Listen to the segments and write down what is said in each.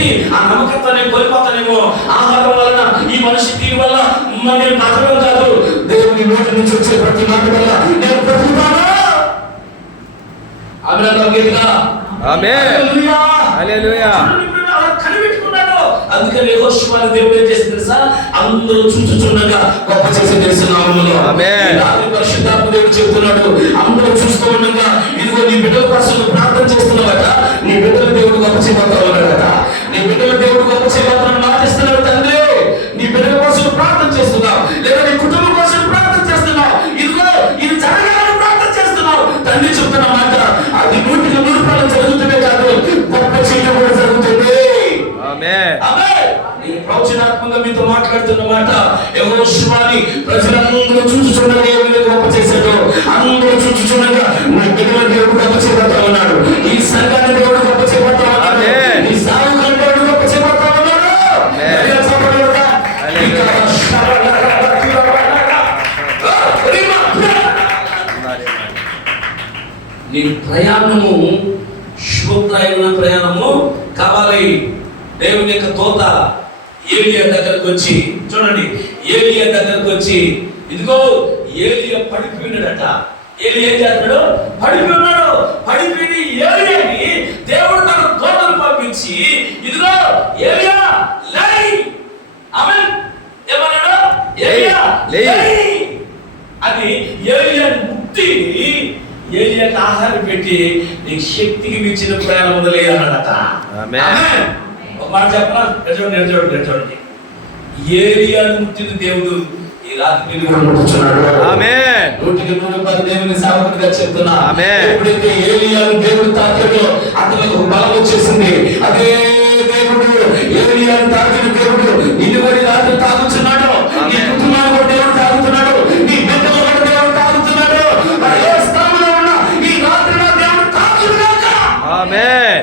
పెట్టి ఆ నమ్మకత్వాన్ని కోల్పోతానేమో ఆహారం వలన ఈ మనిషి దీని వల్ల నేను బతకడం కాదు దేవుని నోటి నుంచి వచ్చే ప్రతి మాట వల్ల నేను బ్రతుకుతాను? అందుకని యెహోషువ దేవుడు ఏం చేసింది తెలుసా? అందరూ చూచుచుండగా గొప్ప చేసి తెలుసు నామములో. ఆమేన్. ఈ రాత్రి పరిశుద్ధాత్మ దేవుడు చెబుతున్నాడు అందరూ చూస్తూ ప్రవచనాత్మకంగా మీతో మాట్లాడుతున్న మాట యెహోషువని ప్రజలందరూ చూచుచుండగా ఏ విధంగా గొప్ప చేశాడో అందరూ చూచుచుండగా నా బిడ్డల దేవుడు గొప్ప చేయబడతా ఉన్నాడు. ఈ సంఘాన్ని దేవుడు గొప్ప చేయబడతా ఉన్నాడు. ఈ దేవుడు గొప్ప చేయబడతా ఉన్నాడు. నీ ప్రయాణము శుభప్రాయమైన ప్రయాణము కావాలి. దేవుని యొక్క తోత ఏలియా దగ్గరకు వచ్చి చూడండి ఏలియా దగ్గరకు వచ్చి ఇదిగో ఏలియా పడిపోయినాడట ఏలి ఏం చేస్తున్నాడు? పడిపోయి ఉన్నాడు. పడిపోయి ఏలియాని దేవుడు తన తోటను పంపించి ఇదిగో ఏలియా లై ఆమేన్. ఏమన్నాడు? ఏలియా లే. అది ఏలియాని ముట్టి ఏలియాకి ఆహారం పెట్టి నీకు శక్తికి మించిన ప్రయాణం వదిలే అన్నాడట మాట చెప్పనా? చూడండి ఎటు చూడండి ఏలియాను ముట్టిన దేవుడు ఈ రాత్రి మీరు కూడా ముట్టుచున్నాడు ఆమేన్. నూటికి నూరు పది దేవుని సేవకుడిగా చెప్తున్నా. ఆమేన్. ఎప్పుడైతే ఏలియాను దేవుడు తాకాడో అతనికి బలం వచ్చేసింది. అదే దేవుడు ఏలియాను తాకిన దేవుడు ఈ రాత్రి తాగుతున్నాడు. నీ ఆమేన్. కుటుంబాన్ని కూడా దేవుడు తాగుతున్నాడు. నీ బిడ్డలు కూడా దేవుడు తాగుతున్నాడు. మరి ఏ స్థానంలో ఉన్నా ఈ రాత్రి నా దేవుడు తాకుడుగాక ఆమేన్.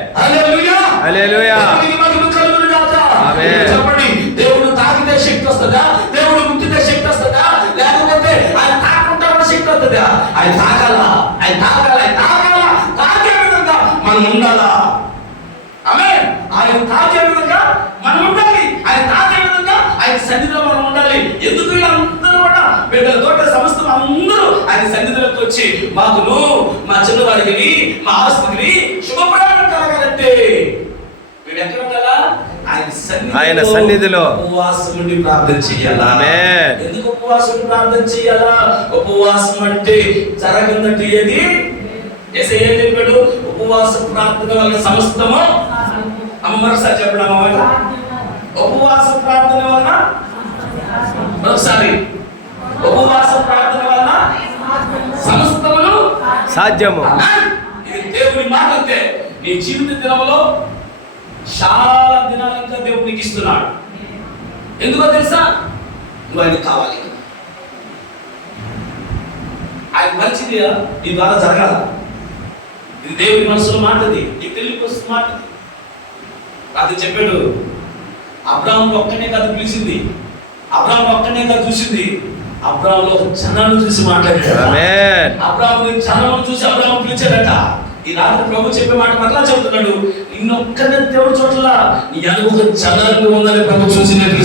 ఆయన తాకాల ఆయన తాకాల ఆయన తాకాల తాకే విధంగా మనం ఉండాలా? ఆమె ఆయన తాకే విధంగా మనం ఉండాలి. ఆయన తాకే విధంగా ఆయన సన్నిధిలో మనం ఉండాలి. ఎందుకు వీళ్ళందరూ కూడా బిడ్డలతోటి సమస్తం అందరూ ఆయన సన్నిధిలోకి వచ్చి మాకును మా చిన్నవారికి మా ఆస్తికి శుభప్రయాణం కలగాలంటే. వీడు ఎక్కడ ఆయన సన్నిధిలో. ఉపవాసం ఉండి ప్రార్థన చేయాలా. ఎందుకు ఉపవాసం ప్రార్థన చేయాలా? ఉపవాసం అంటే జరగదంటే ఏది? ఏసై ఏం చెప్పాడు? ఉపవాస ప్రార్థన వల్ల సమస్తము అమ్మ మరోసారి చెప్పడం ఉపవాస ప్రార్థన వలన మరొకసారి ఉపవాస ప్రార్థన వలన సమస్తములు సాధ్యము. ఇది దేవుని మాట నీ జీవిత దినంలో చాలా దినాలు ఇంకా దేవుడు నీకు ఇస్తున్నాడు. ఎందుకో తెలుసా? నువ్వు ఆయనకి కావాలి. ఆయన మంచిది నీ ద్వారా జరగాల. ఇది దేవుని మనసులో మాటది నీకు తెలియకి వస్తున్న మాటది. అది చెప్పాడు అబ్రాహం ఒక్కనే కాదు పిలిచింది. అబ్రాహం ఒక్కనే కాదు చూసింది. అబ్రాహంలో ఒక జనాన్ని చూసి మాట్లాడాడు అబ్రాహ్మణు జనం చూసి అబ్రాహ్మణు పిలిచాడట. ఈ రాత్రి ప్రభు చెప్పే మాట మరలా చెబుతున్నాడు నిన్నొక్కనే దేవుడు చోట్ల నీ అనుభవ ఉందని ప్రభు చూసి నేను